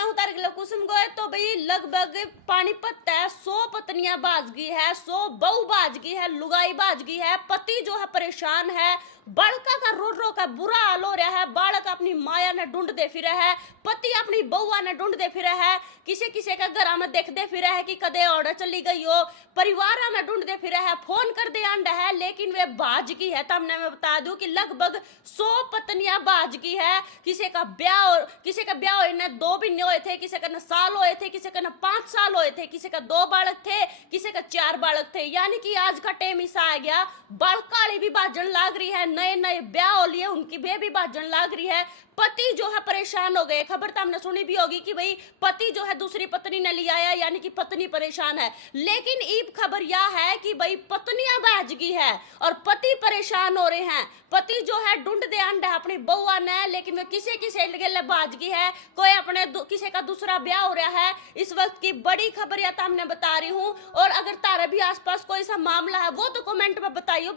में उतार के कुसुम गए तो भाई लगभग पानीपत है 100 पत्नियां बाजगी है, 100 बहू बाजगी है, लुगाई बाजगी है। पति जो है परेशान है, बालका का रो रो का बुरा हाल हो रहा है। बालक अपनी माया ने ढूंढते फिरे है, पति अपनी बहुआ ने ढूंढते फिरे है, किसी किसी का घर में देखते फिरे है कि कदे ऑर्डर चली गई हो, परिवार में ढूंढते फिरे है, फोन कर दे अंड है, लेकिन वे बाजगी है। तब मैं बता दूं कि लगभग 100 पत्नियां बाजगी है। किसी का ब्याह हुए न 2 महीने हुए थे, किसी का न साल हुए थे, किसी का न 5 साल हुए थे, किसी का 2 बालक थे, किसी का 4 बालक थे। यानी कि आज का टाइम ऐसा आ गया, बालकाली भी बाजन लाग रही है, नए नए ब्याह हो लिए उनकी भी बाजन लाग रही है। पति जो है परेशान हो गए। खबर तो हमने सुनी भी होगी कि भाई पति जो है दूसरी पत्नी ने लिया है, यानी कि पत्नी परेशान है। लेकिन ईब खबर यह है कि भाई पत्नियां बाजगी है और पति परेशान हो रहे हैं। पति जो है ढूंढ दे अंड है अपनी बहुआ ने, लेकिन वे किसी के बाजगी है, कोई अपने किसी का दूसरा ब्याह हो रहा है। इस वक्त की बड़ी खबर या तो हमने बता रही हूँ, और अगर तारा भी आसपास कोई सा मामला है वो तो कमेंट में बताइयो।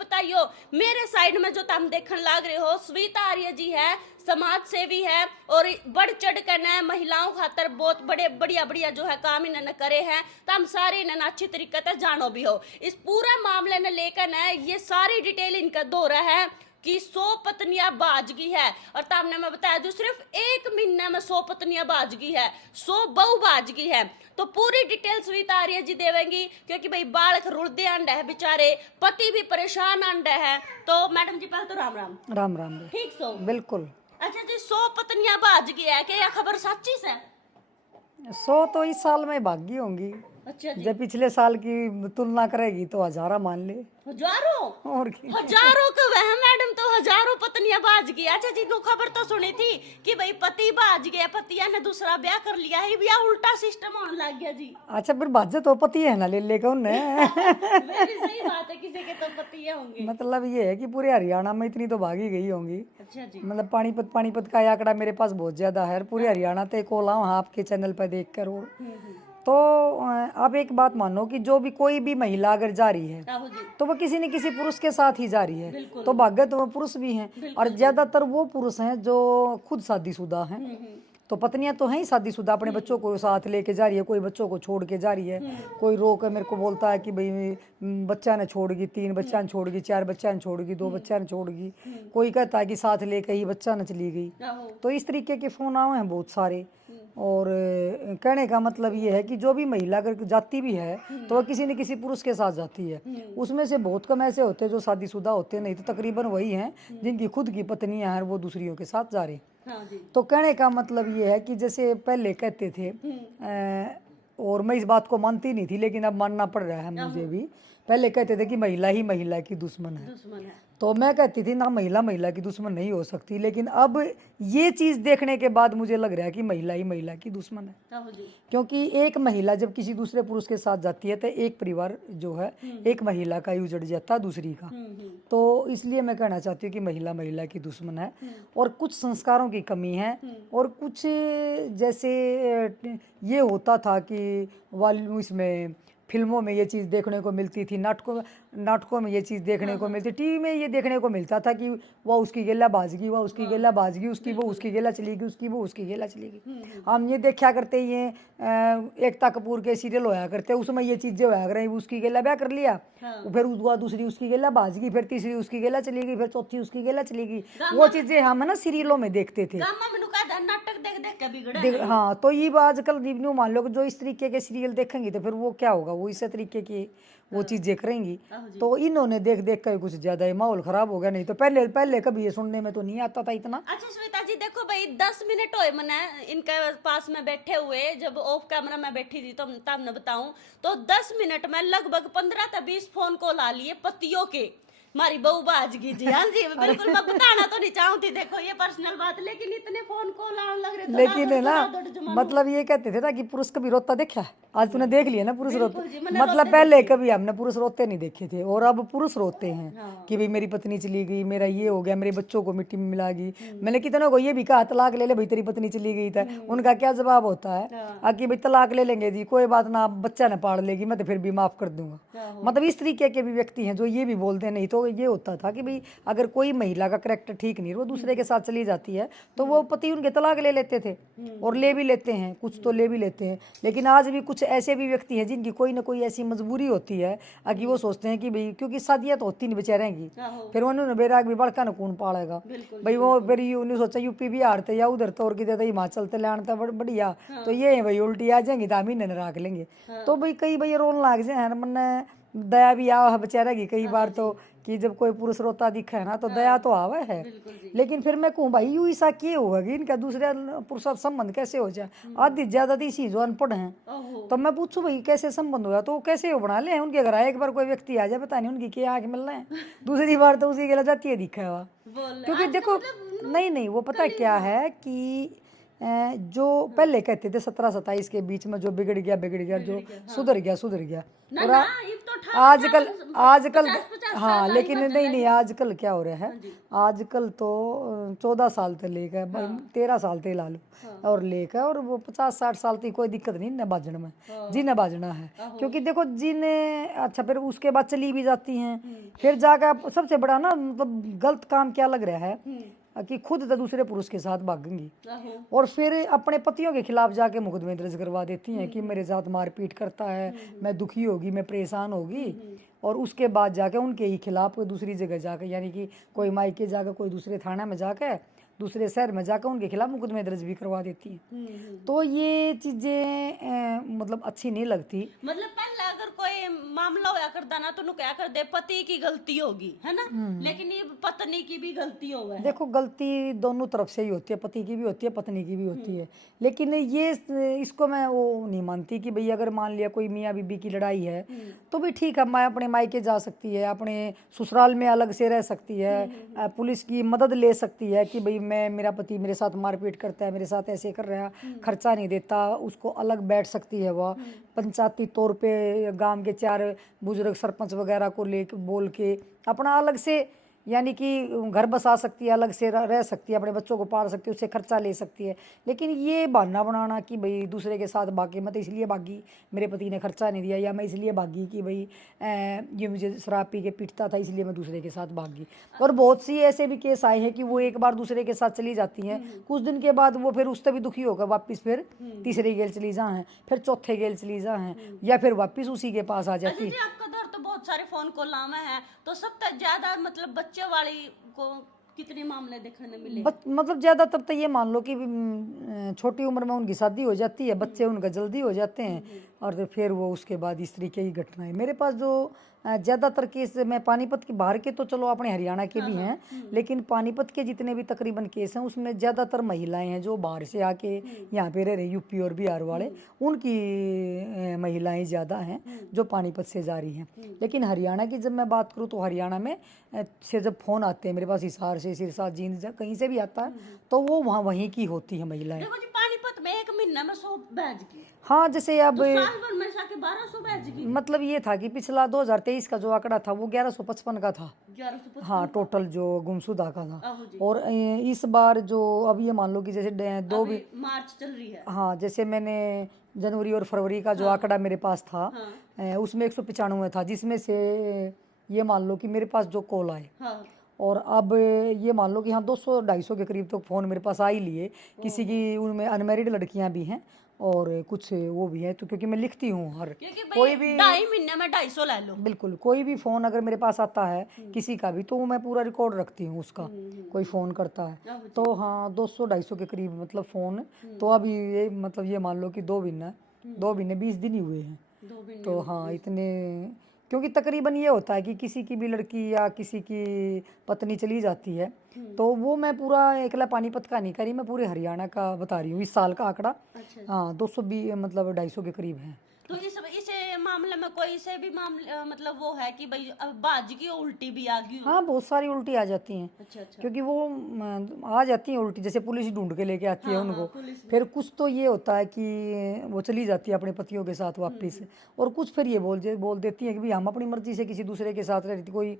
मेरे साइड में जो तुम देखने लग रहे हो, स्वीता आर्य जी है, समाज सेवी है और बढ़ चढ़ कर न महिलाओं खातर बहुत बड़े बढ़िया जो है काम इन्होंने करे हैं। तो हम सारे इन्हें अच्छी तरीके से जानो भी हो। इस पूरा मामले ने लेकर न ये सारी डिटेल इनका दो रहा है कि 100 पत्नियां बाजगी है। और तामने में बताया जो सिर्फ 1 महीने में 100 पत्नियां बाजगी है, 100 बहू बाजगी है। तो पूरी डिटेल स्वीता आर्य जी देवेंगी, क्योंकि भाई बालक रुलदे अंड है बेचारे, पति भी परेशान अंड है। तो मैडम जी पहले तो राम राम। राम राम। ठीक सो बिल्कुल। अच्छा जी, 100 पत्नियां बाजगी है, क्या यह खबर सच्ची से? 100 तो इस साल में भागी होंगी। अच्छा जी, जब पिछले साल की तुलना करेगी तो 1000 मान ले। हजारों और क्या। हजारों का वह मैडम, तो हजारों पत्नियां बाज गई। अच्छा जी, को खबर तो सुनी थी कि भाई पति बाज गया, पतिया ने दूसरा ब्याह कर लिया है, ब्याह उल्टा सिस्टम होने लग गया जी। अच्छा फिर भाजे तो पति है ना, ले लेकर उनने। वह भी सही बात है, किसी के तो पति होंगे। मतलब ये है कि पूरे हरियाणा में इतनी तो भागी गई होंगी। अच्छा जी, मतलब पानीपत का आंकड़ा मेरे पास बहुत ज्यादा है, पूरे हरियाणा ते को लाऊं आपके चैनल पर देख कर। और तो आप एक बात मानो कि जो भी कोई भी महिला अगर जा रही है आहो जी, तो वो किसी न किसी पुरुष के साथ ही जा रही है। बिल्कुल। तो भाग्य तो वो पुरुष भी हैं, और ज्यादातर वो पुरुष हैं जो खुद शादीशुदा हैं। तो पत्नियां तो हैं ही शादीशुदा, अपने बच्चों को साथ लेके जा रही है, कोई बच्चों को छोड़ के जा रही है। कोई रो के मेरे को बोलता है कि भाई बच्चा ने छोड़ गई, 3 बच्चा ने छोड़ गई, 4 बच्चा ने छोड़ गई, 2 बच्चा ने छोड़ गई। कोई कहता है कि साथ लेके ही बच्चा ने चली गई। आहो, तो इस तरीके के फोन आए हैं बहुत सारे। और कहने का मतलब ये है कि जो भी महिला अगर जाती भी है तो वह किसी न किसी पुरुष के साथ जाती है। उसमें से बहुत कम ऐसे होते हैं जो शादीशुदा होते, नहीं तो तकरीबन वही हैं जिनकी खुद की पत्नियां हैं वो दूसरियों के साथ जा रही। हाँ जी, तो कहने का मतलब ये है कि जैसे पहले कहते थे, और मैं इस बात को मानती नहीं थी लेकिन अब मानना पड़ रहा है मुझे भी। पहले कहते थे कि महिला ही महिला की दुश्मन है, दुश्मन है। तो मैं कहती थी ना, महिला की दुश्मन नहीं हो सकती। लेकिन अब ये चीज़ देखने के बाद मुझे लग रहा है कि महिला ही महिला की दुश्मन है। आहो जी, क्योंकि एक महिला जब किसी दूसरे पुरुष के साथ जाती है तो एक परिवार जो है एक महिला का ही उजड़ जाता है दूसरी का। तो इसलिए मैं कहना चाहती हूँ कि महिला की दुश्मन है, और कुछ संस्कारों की कमी है। और कुछ जैसे ये होता था कि इसमें फिल्मों में ये चीज़ देखने को मिलती थी, नाटकों में ये चीज़ देखने को मिलती, टीवी में ये देखने को मिलता था कि वह उसकी गेला बाजगी, वह उसकी गेला बाजगी, उसकी वो उसकी गेला चलेगी, उसकी वो उसकी गेला चलेगी। हम ये देखा करते, ये एकता कपूर के सीरियल होया करते, उसमें ये चीज़ें होया करें, उसकी गेला ब्याह कर लिया, फिर दूसरी उसकी गेला बाजगी, फिर तीसरी उसकी गेला चलेगी, फिर चौथी उसकी गेला चलेगी। वो चीज़ें हम है ना सीरियलों में देखते थे। नाटक देख देख के बिगड़े। हाँ, तो ये आजकल न्यू मान लो कि जो इस तरीके के सीरियल देखेंगी तो फिर वो क्या होगा, वो इस तरीके की वो चीजें करेंगी। तो इन्होंने देख देख कर कुछ ज्यादा ही माहौल खराब हो गया। नहीं तो पहले पहले कभी ये सुनने में तो नहीं आता था इतना। अच्छा श्वेता जी, देखो भाई 10 मिनट हुए मैंने इनके पास में बैठे हुए, जब ऑफ कैमरा में बैठी थी तो तब मैं बताऊं तो 10 मिनट में लगभग 15 से 20 फोन कॉल आ लिए पतियों के। मारी बहू बाजगी जी, हाँ जी बिल्कुल, मैं बताना तो नहीं चाहती, देखो ये पर्सनल बात, लेकिन इतने फोन कॉल आने लग रहे थे लेकिन है ना, दौड़ जमाना। मतलब ये कहते थे ना कि पुरुष कभी रोता देखा है? आज तूने देख लिया ना पुरुष रोते, जी, मैंने मतलब पहले कभी हमने पुरुष रोते नहीं देखे थे और अब पुरुष रोते हैं कि भाई मेरी पत्नी चली गई, मेरा ये हो गया, मेरे बच्चों को मिट्टी में मिला गई। मैंने कितनों को ये भी कहा तलाक ले ले भाई तेरी पत्नी चली गई था, उनका क्या जवाब होता है कि भाई तलाक ले लेंगे जी कोई बात ना, बच्चा ना पाड़ लेगी मैं तो फिर भी माफ कर दूंगा। मतलब इस तरीके के भी व्यक्ति हैं जो ये भी बोलते हैं। नहीं तो ये होता था कि भाई अगर कोई महिला का करेक्टर ठीक नहीं वो दूसरे के साथ चली जाती है तो वो पति उनके तलाक ले लेते थे और ले भी लेते हैं, कुछ तो ले भी लेते हैं। लेकिन आज भी कुछ ऐसे भी व्यक्ति हैं जिनकी कोई ना कोई ऐसी मजबूरी होती है कि वो सोचते हैं कि भाई क्योंकि शादियां तो होती नहीं बेचारे की, फिर उन्होंने बेराग भी बड़का न कौन पालेगा भाई, वो फिर उन्हें सोचा यूपी बिहार थे या उधर तो और किधर तो हिमाचल ते लैंड था बढ़िया, तो ये है भाई उल्टी आ जाएंगी तो हम ही न रख लेंगे। तो भाई कई भाई रोन लाग जाए मन दया भी आ बेचारा की कई बार तो कि जब कोई पुरुष रोता दिखे है ना तो दया तो आवे है। लेकिन फिर मैं कहूँ भाई यू ऐसा क्यों होगा कि इनका दूसरे पुरुष साथ संबंध कैसे हो जाए? आधी ज्यादा इसी जो अनपढ़ हैं तो मैं पूछूं भाई कैसे संबंध होगा तो कैसे हो बना ले उनके घर एक बार कोई व्यक्ति आ जाए पता नहीं उनकी क्या आके मिल रहे हैं, दूसरी बार तो उसी के लिए जाती है दिखा हुआ। क्योंकि देखो नहीं वो पता क्या है कि जो पहले कहते थे 17-27 के बीच में जो बिगड़ गया जो सुधर गया और आजकल हाँ लेकिन नहीं आजकल क्या हो रहा है, आजकल तो 14 साल तक लेकर 13 साल तक ला लो और लेकर और वो 50-60 साल तक कोई दिक्कत नहीं न बाजन में जिन्हें बाजना है। क्योंकि देखो जिन्हें अच्छा फिर उसके बाद चली भी जाती हैं, फिर जाकर सबसे बड़ा ना मतलब गलत काम क्या लग रहा है कि खुद तो दूसरे पुरुष के साथ भागेंगी और फिर अपने पतियों के खिलाफ जाके मुकदमे दर्ज करवा देती हैं कि मेरे साथ मारपीट करता है, मैं दुखी होगी, मैं परेशान होगी, और उसके बाद जाके उनके ही खिलाफ दूसरी जगह जाकर यानी कि कोई मायके जाकर कोई दूसरे थाना में जाकर दूसरे शहर में जाकर उनके खिलाफ मुकदमे दर्ज भी करवा देती हैं। तो ये चीजें मतलब अच्छी नहीं लगती। मतलब पहले अगर कोई मामला होया करता ना तो क्या कर दे पति की गलती होगी है ना, लेकिन ये पत्नी की भी गलती होगा। देखो गलती दोनों तरफ से ही होती है, पति की भी होती है पत्नी की भी होती है। लेकिन ये इसको मैं वो नहीं मानती कि भाई अगर मान लिया कोई मियाँ बीबी की लड़ाई है तो भी ठीक है, मैं अपने मायके जा सकती है, अपने ससुराल में अलग से रह सकती है, पुलिस की मदद ले सकती है कि भाई मैं मेरा पति मेरे साथ मारपीट करता है, मेरे साथ ऐसे कर रहा है, खर्चा नहीं देता, उसको अलग बैठ सकती है। वह पंचायती तौर पे गांव के 4 बुजुर्ग सरपंच वगैरह को ले बोल के अपना अलग से यानी कि घर बसा सकती है, अलग से रह सकती है, अपने बच्चों को पाल सकती है, उससे खर्चा ले सकती है। लेकिन ये बहाना बनाना कि भाई दूसरे के साथ भागी, मैं तो इसलिए भागी मेरे पति ने खर्चा नहीं दिया, या मैं इसलिए भागी कि भाई ये मुझे शराब पी के पीटता था इसलिए मैं दूसरे के साथ भागी। और बहुत सी ऐसे भी केस आए हैं कि वो एक बार दूसरे के साथ चली जाती हैं, कुछ दिन के बाद वो फिर उससे भी दुखी होकर वापस फिर तीसरे गेल चली जा हैं, फिर चौथे गेल चली जा हैं, या फिर वापस उसी के पास आ जाती है। आपका दौर तो बहुत सारे फोन कॉल आवे हैं, तो सबसे ज्यादा मतलब बच्चे वाली को कितने मामले देखने मिले? मतलब ज्यादातर तो ये मान लो कि छोटी उम्र में उनकी शादी हो जाती है, बच्चे उनका जल्दी हो जाते हैं और फिर वो उसके बाद इस तरीके की घटनाएं। मेरे पास जो ज़्यादातर केस मैं पानीपत के बाहर के तो चलो अपने हरियाणा के भी हैं, लेकिन पानीपत के जितने भी तकरीबन केस हैं उसमें ज़्यादातर महिलाएं हैं जो बाहर से आके यहाँ पे रह रहे, यूपी और बिहार वाले, उनकी महिलाएं ज़्यादा हैं जो पानीपत से जा रही हैं। लेकिन हरियाणा की जब मैं बात करूँ तो हरियाणा में से जब फ़ोन आते हैं मेरे पास, हिसार से, सिरसा, जींद, कहीं से भी आता है, तो वो वहीं की होती है महिलाएं। पानीपत में एक महीना में 100 बैच की, हाँ जैसे अब तो साल भर में जाके 1200 बैच की। मतलब ये था कि पिछला 2023 का जो आंकड़ा था वो 1155 का था, 1155 हाँ टोटल जो गुमशुदा का था। और इस बार जो अब ये मान लो कि जैसे दो भी मार्च चल रही है, हाँ जैसे मैंने जनवरी और फरवरी का जो आंकड़ा मेरे पास था उसमें 195 था, जिसमें से ये मान लो कि मेरे पास जो कॉल आए और अब ये मान लो कि हाँ 200-250 के करीब तो फ़ोन मेरे पास आ ही लिए। किसी की उनमें अनमैरिड लड़कियां भी हैं और कुछ वो भी है, तो क्योंकि मैं लिखती हूँ हर कोई भी 2.5 महीने में 250 ले लो। बिल्कुल, कोई भी फ़ोन अगर मेरे पास आता है किसी का भी तो मैं पूरा रिकॉर्ड रखती हूँ उसका, कोई फ़ोन करता है तो हाँ 200-250 के करीब मतलब फ़ोन। तो अभी ये मतलब ये मान लो कि 2 महीने 20 दिन ही हुए हैं। तो हाँ इतने, क्योंकि तकरीबन ये होता है कि किसी की भी लड़की या किसी की पत्नी चली जाती है तो वो मैं पूरा एकला पानीपत का नहीं करी, मैं पूरे हरियाणा का बता रही हूँ इस साल का आंकड़ा। हाँ 220 मतलब 250 के करीब है। तो इसे मामले में कोई से भी मामले मतलब वो है कि भाई अब बाज की उल्टी भी आ गई हो? हाँ, बहुत सारी उल्टी आ जाती हैं, अच्छा अच्छा। क्योंकि वो आ जाती हैं उल्टी, जैसे पुलिस ढूंढ के लेके आती है हाँ उनको। हाँ, पुलिस भी। फिर कुछ तो ये होता है कि वो चली जाती है अपने पतियों के साथ वापस, और कुछ फिर ये बोल देती है कि भाई हम अपनी मर्जी से किसी दूसरे के साथ रह रही थी। कोई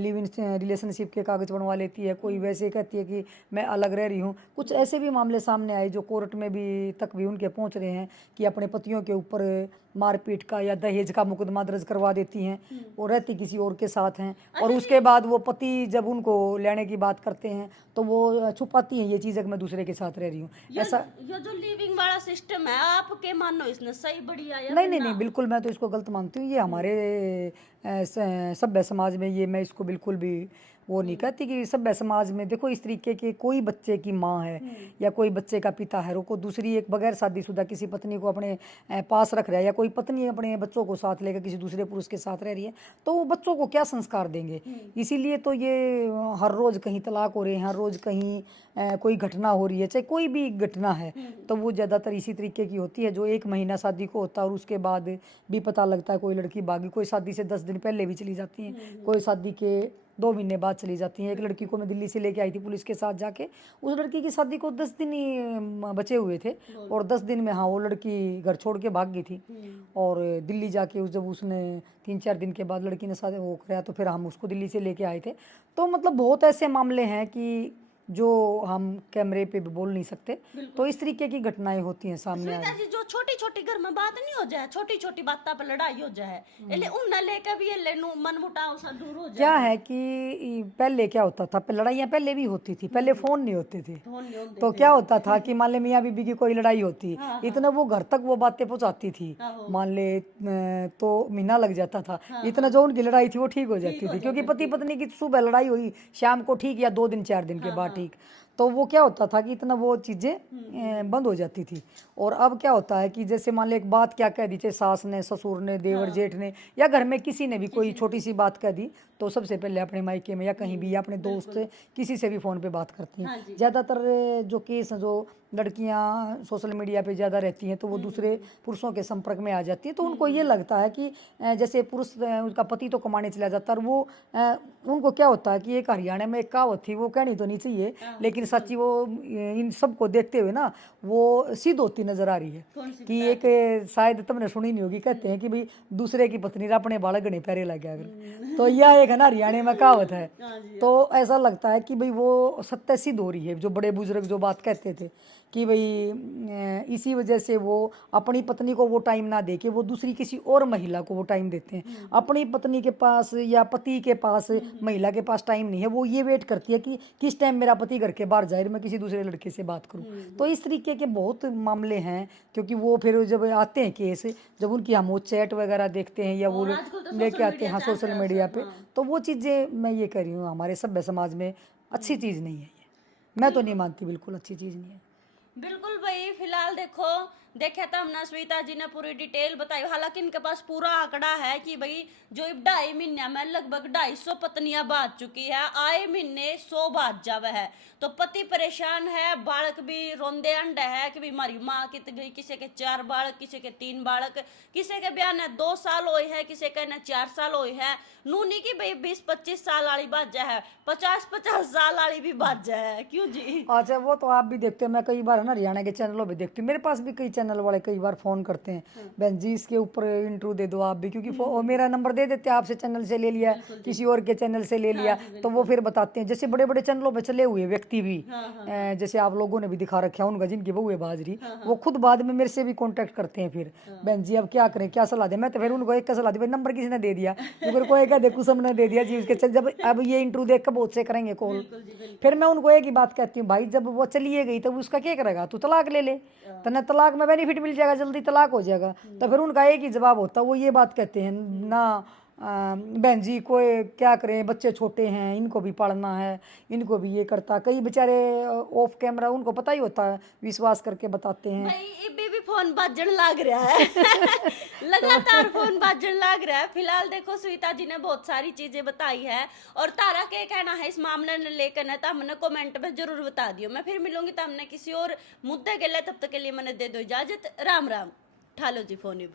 लिव इन रिलेशनशिप के कागज बनवा लेती है, कोई वैसे कहती है कि मैं अलग रह रही हूँ। कुछ ऐसे भी मामले सामने आए जो कोर्ट में भी तक भी उनके पहुँच रहे हैं कि अपने पतियों के ऊपर मारपीट का या दहेज का मुकदमा दर्ज करवा देती हैं, वो रहती किसी और के साथ हैं, और उसके बाद वो पति जब उनको लेने की बात करते हैं तो वो छुपाती हैं ये चीज़ कि मैं दूसरे के साथ रह रही हूँ, ऐसा। ये जो लिविंग वाला सिस्टम है आपके मानो इसने सही बढ़िया या नहीं नहीं नहीं, बिल्कुल मैं तो इसको गलत मानती हूँ। ये हमारे सभ्य समाज में, ये मैं इसको बिल्कुल भी वो नहीं कहती कि सभ्य समाज में देखो इस तरीके के कोई बच्चे की माँ है या कोई बच्चे का पिता है, को दूसरी एक बगैर शादीशुदा किसी पत्नी को अपने पास रख रहा है, या कोई पत्नी अपने बच्चों को साथ लेकर किसी दूसरे पुरुष के साथ रह रही है, तो वो बच्चों को क्या संस्कार देंगे। इसीलिए तो ये हर रोज़ कहीं तलाक हो रहे हैं, हर रोज़ कहीं कोई घटना हो रही है, चाहे कोई भी घटना है, तो वो ज़्यादातर इसी तरीके की होती है। जो 1 महीना शादी को होता है और उसके बाद भी पता लगता है कोई लड़की भागी, कोई शादी से 10 दिन पहले भी चली जाती है, कोई शादी के 2 महीने बाद चली जाती हैं। एक लड़की को मैं दिल्ली से लेके आई थी पुलिस के साथ जाके, उस लड़की की शादी को 10 दिन ही बचे हुए थे, और 10 दिन में हाँ वो लड़की घर छोड़ के भाग गई थी। और दिल्ली जाके जब उसने 3-4 दिन के बाद लड़की ने शादी वो कराया, तो फिर हम उसको दिल्ली से लेके आए थे। तो मतलब बहुत ऐसे मामले हैं कि जो हम कैमरे पे भी बोल नहीं सकते, तो इस तरीके की घटनाएं होती हैं सामने आ सुनीता जी, जो छोटी छोटी घर में बात नहीं हो जाए, छोटी छोटी बातों पर लड़ाई हो जाए, એટલે उन लेके भी ये लेनु मन मुटाव सा दूर हो जाए। क्या है कि पहले क्या होता था, लड़ाइयाँ पहले भी होती थी, पहले फ़ोन नहीं होते थे, फोन नहीं होते तो क्या होता था कि मान ले मियाँ बीबी की कोई लड़ाई होती, इतना वो घर तक वो बातें पहुंचाती थी, मान ले तो महीना लग जाता था, इतना जो उनकी लड़ाई थी वो ठीक हो जाती थी, क्योंकि पति पत्नी की सुबह लड़ाई हुई, शाम को ठीक, या 2 दिन 4 दिन के बाद ठीक, तो वो क्या होता था कि इतना वो चीज़ें बंद हो जाती थी। और अब क्या होता है कि जैसे मान ले एक बात क्या कह दी, चाहे सास ने, ससुर ने, देवर जेठ ने, या घर में किसी ने भी कोई छोटी सी बात कह दी, तो सबसे पहले अपने मायके में या कहीं भी या अपने दोस्त किसी से भी फ़ोन पे बात करती हैं। ज़्यादातर जो केस हैं, जो लड़कियां सोशल मीडिया पे ज़्यादा रहती हैं, तो वो दूसरे पुरुषों के संपर्क में आ जाती है, तो उनको ये लगता है कि जैसे पुरुष उनका पति तो कमाने चला जाता है, और वो उनको क्या होता है कि एक हरियाणा में एक कहावत थी, वो कहनी तो नहीं चाहिए लेकिन सच्ची, वो इन सबको देखते हुए ना वो सिद्ध होती नजर आ रही है कि एक शायद तुमने सुनी नहीं होगी, कहते हैं कि भाई दूसरे की पत्नी अपने बालक गणे प्यारे लगे अगर, तो यह एक है ना हरियाणा में कहावत है। तो ऐसा लगता है कि भाई वो सत्य सिद्ध हो रही है, जो बड़े बुजुर्ग जो बात कहते थे कि भाई इसी वजह से वो अपनी पत्नी को वो टाइम ना दे के वो दूसरी किसी और महिला को वो टाइम देते हैं। अपनी पत्नी के पास या पति के पास महिला के पास टाइम नहीं है, वो ये वेट करती है कि किस टाइम मेरा पति घर के बाहर जाए, मैं किसी दूसरे लड़के से बात करूं। तो इस तरीके के बहुत मामले हैं, क्योंकि वो फिर जब आते हैं केस, जब उनकी हम वो चैट वगैरह देखते हैं या वो लेके आते हैं हाँ सोशल मीडिया पे, तो वो चीज़ें मैं ये कह रही हूँ हमारे सभ्य समाज में अच्छी चीज़ नहीं है ये, मैं तो नहीं मानती, बिल्कुल अच्छी चीज़ नहीं है। बिल्कुल भाई, फिलहाल देखो देखे तो हमने श्वेता जी ने पूरी डिटेल बताई, हालांकि इनके पास पूरा आंकड़ा है कि भाई जो 2.5 महीने में लगभग 250 पत्नियां बाज चुकी है, आए महीने 100 बाज जावे है, तो पति परेशान है, बालक भी रोंदे अंडे है कि भाई हमारी माँ कित गई, किसी के 4 बालक, किसी के 3 बालक, किसी के ब्याह ने 2 साल हुए है, किसी के ने 4 साल हुए है, नूनी की भाई 20-25 साल वाली बाजा है, 50-50 साल वाली भी बाजा है, क्यों जी? अच्छा, वो तो आप भी देखते हो, मैं कई बार है ना हरियाणा के चैनलों पे देखती हूँ, मेरे पास भी कई चैनल वाले कई बार फ़ोन करते हैं, बहन जी इसके ऊपर इंटरव्यू दे दो आप भी, क्योंकि और मेरा नंबर दे देते हैं, आपसे चैनल से ले लिया, किसी और के चैनल से ले लिया, तो वो फिर बताते हैं। जैसे बड़े बड़े चैनलों पे चले हुए व्यक्ति भी, जैसे आप लोगों ने भी दिखा रखा है उनका, जिनकी बहू है बाजरी, वो खुद बाद में मेरे से भी कॉन्टेक्ट करते हैं, फिर बहन जी अब क्या करें, क्या सलाह दें। मैं तो फिर उनको एक का सलाह दी, भाई नंबर किसी ने दे दिया, फिर कोई कह दे कुसम ने दे दिया जी उसके, जब अब ये इंटरव्यू देख कर बहुत से करेंगे कॉल, फिर मैं उनको एक ही बात कहती हूँ, भाई जब वो चलिए गई तो उसका क्या करेगा, तू तलाक ले ले, तने तलाक में बेनिफिट मिल जाएगा, जल्दी तलाक हो जाएगा। तो फिर उनका एक ही जवाब होता है, वो ये बात कहते हैं ना बहन जी कोई क्या करें, बच्चे छोटे हैं, इनको भी पढ़ना है, इनको भी ये करता, कई बेचारे ऑफ कैमरा उनको पता ही होता है, विश्वास करके बताते हैं। भाई इबे भी फोन बाजन लग रहा है लगातार फोन बाजन लग रहा है। फिलहाल देखो श्वेता जी ने बहुत सारी चीजें बताई है, और तारा क्या कहना है इस मामले ने लेकर ना, तो हमने कमेंट में जरूर बता दियो। मैं फिर मिलूंगी तो हमने किसी और मुद्दे के लिए, तब तक के लिए मैंने दे दो इजाजत, राम राम। ठालो जी फोन।